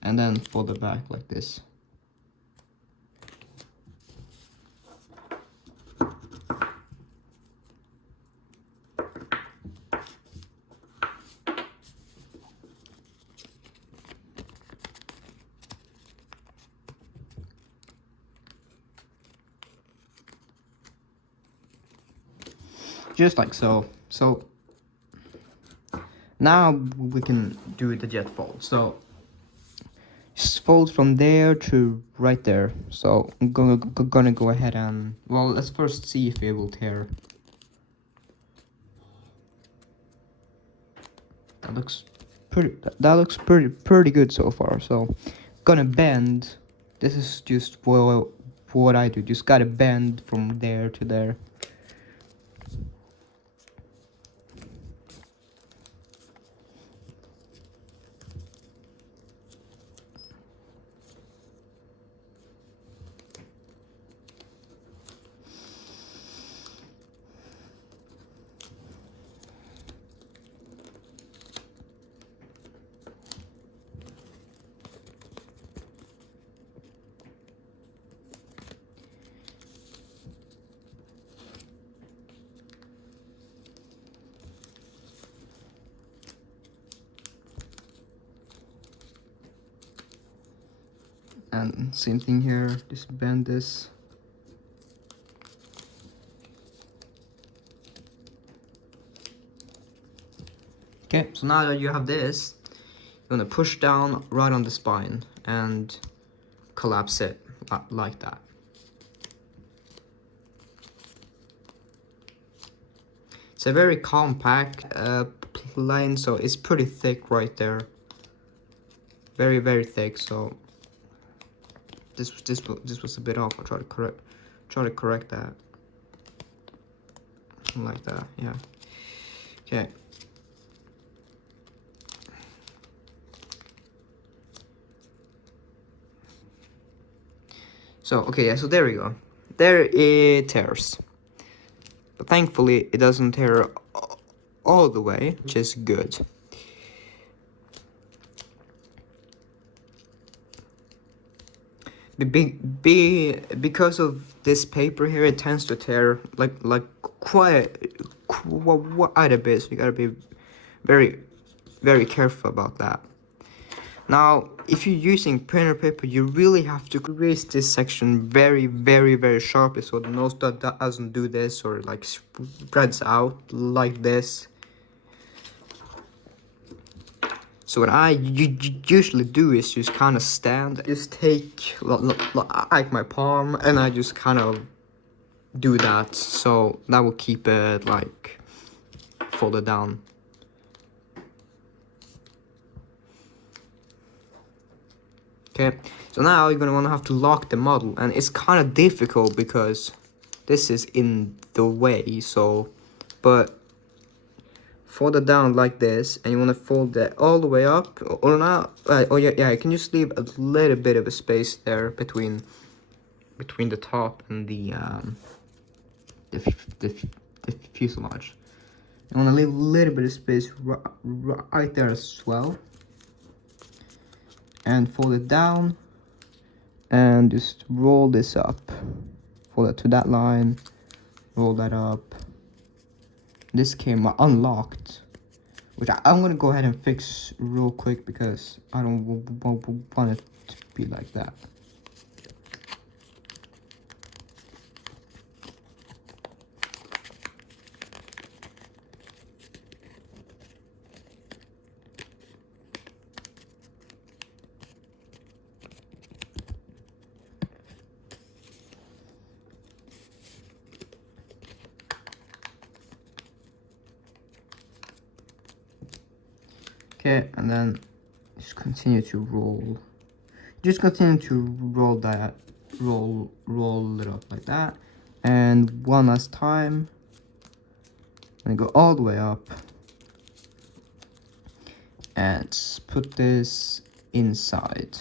and then fold it back like this. Just like so. So now we can do the jet fold. So just fold from there to right there. So I'm gonna go ahead and, well, let's first see if it will tear. That looks pretty good so far. So gonna bend. This is just what I do. Just gotta bend from there to there. And same thing here, just bend this. Okay, so now that you have this, you're gonna push down right on the spine and collapse it like that. It's a very compact plane, so it's pretty thick right there. Very thick. So this was a bit off. I'll try to correct that. Like that, yeah. Okay. So okay, yeah. So there we go. There it tears, but thankfully it doesn't tear all the way, which is good. Because of this paper here, it tends to tear like quite a bit, so you gotta be very careful about that. Now, if you're using printer paper, you really have to crease this section very sharply, so the nose doesn't do this or like spreads out like this. So what I usually do is just kind of stand, just take like my palm, and I just kind of do that. So that will keep it like folded down. Okay. Okay, so now you're gonna wanna have to lock the model, and it's kind of difficult because this is in the way. So, but fold it down like this, and you want to fold that all the way up, or not. Oh yeah, you can just leave a little bit of a space there between the top and the fuselage. You want to leave a little bit of space right there as well, and fold it down, and just roll this up. Fold it to that line, roll that up. This came unlocked, which I'm gonna go ahead and fix real quick because I don't want it to be like that. Okay, and then just continue to roll. Just continue to roll that, roll it up like that. And one last time. And go all the way up. And put this inside.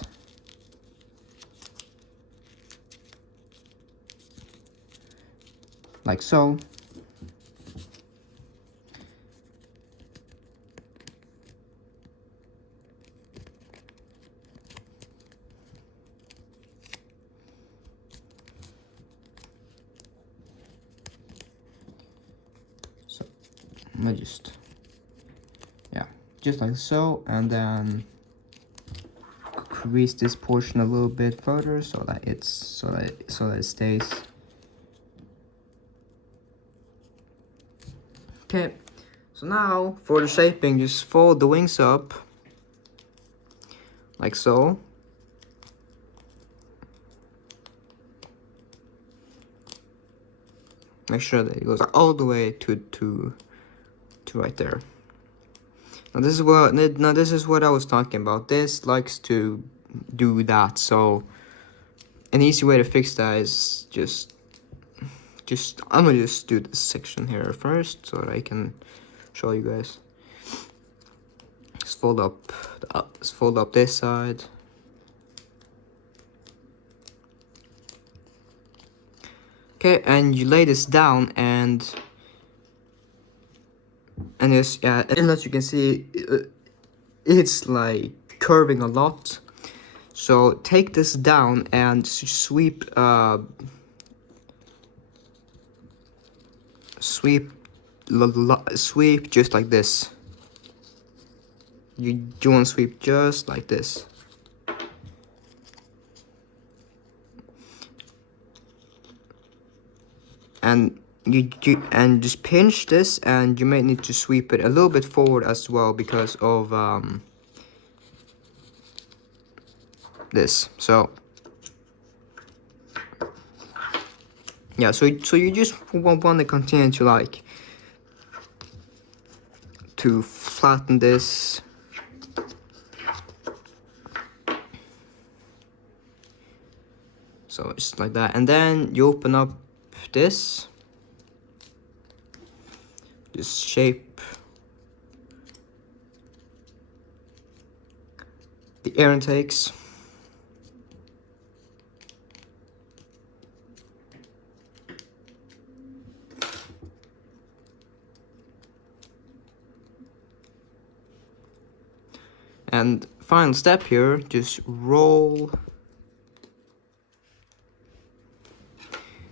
Like so. Just like so, and then crease this portion a little bit further so that it stays. Okay, so now for the shaping, just fold the wings up like so. Make sure that it goes all the way to right there. Now this is what I was talking about. This likes to do that. So an easy way to fix that is just I'm gonna just do this section here first so that I can show you guys. Just fold up this side. Okay, and you lay this down, and this, and as you can see, it's like curving a lot. So take this down and sweep just like this. You want to sweep just like this. And you just pinch this, and you may need to sweep it a little bit forward as well because of this. So yeah, so you just want to continue to flatten this. So just like that, and then you open up this. Just shape the air intakes. And final step here, just roll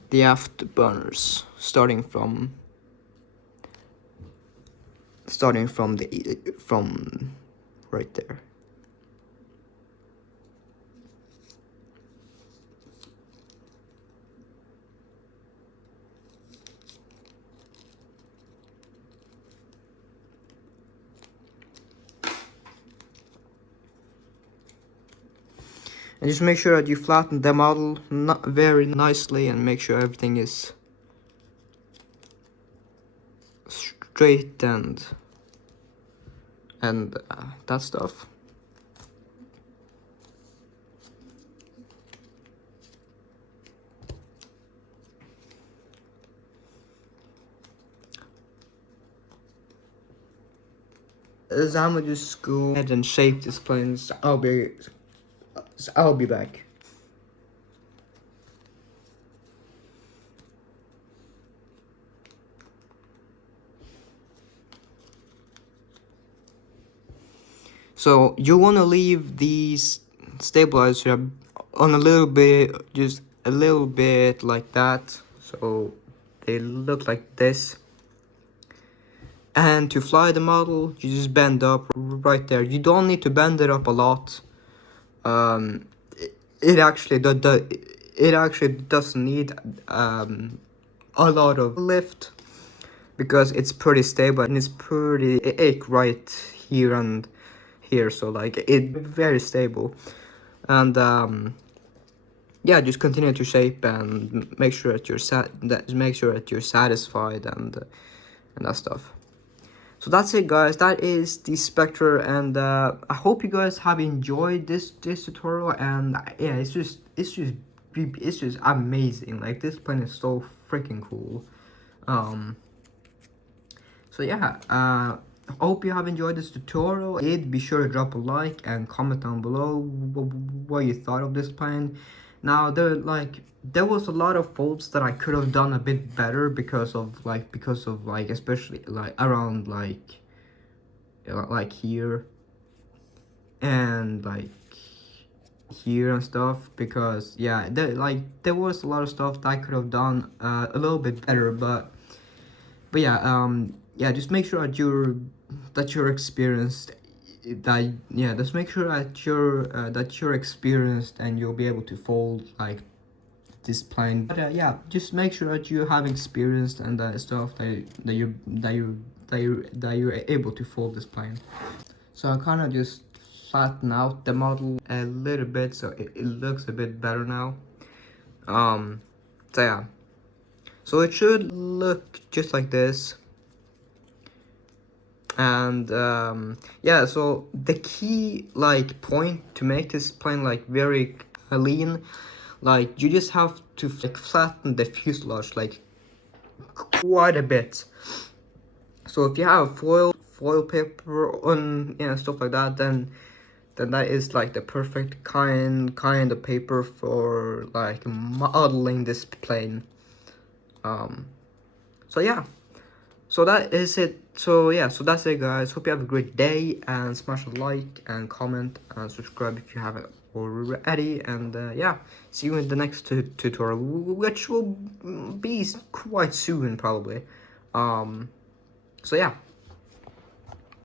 the afterburners starting from right there. And just make sure that you flatten the model not very nicely, and make sure everything is straight and that stuff. As I'm gonna just go ahead and shape this plane. So I'll be back. So you wanna leave these stabilizer on a little bit, just a little bit like that, so they look like this. And to fly the model, you just bend up right there. You don't need to bend it up a lot. It actually it actually doesn't need a lot of lift because it's pretty stable and it's pretty right here and here. So like it's very stable. And yeah, just continue to shape and make sure that you're satisfied and that stuff. So that's it, guys. That is the Spektor, and I hope you guys have enjoyed this tutorial. And yeah, it's just amazing. Like, this plane is so freaking cool. So yeah, I hope you have enjoyed this tutorial. Be sure to drop a like and comment down below what you thought of this plane. Now, there was a lot of faults that I could have done a bit better because of especially like around like here and like here and stuff, because yeah, there was a lot of stuff that I could have done a little bit better, but yeah, yeah, just make sure that you're experienced, just make sure that you're experienced and you'll be able to fold like this plane. But yeah, just make sure that you have experienced and stuff that you're able to fold this plane. So I kind of just flatten out the model a little bit so it looks a bit better now. So yeah, so it should look just like this. And yeah, so the key like point to make this plane like very lean, like you just have to like flatten the fuselage like quite a bit. So if you have foil paper on, yeah, stuff like that, then that is like the perfect kind of paper for like modeling this plane. So yeah, so that is it. So yeah, so that's it, guys. Hope you have a great day, and smash a like and comment and subscribe if you haven't already. And yeah, see you in the next tutorial, which will be quite soon probably. So yeah.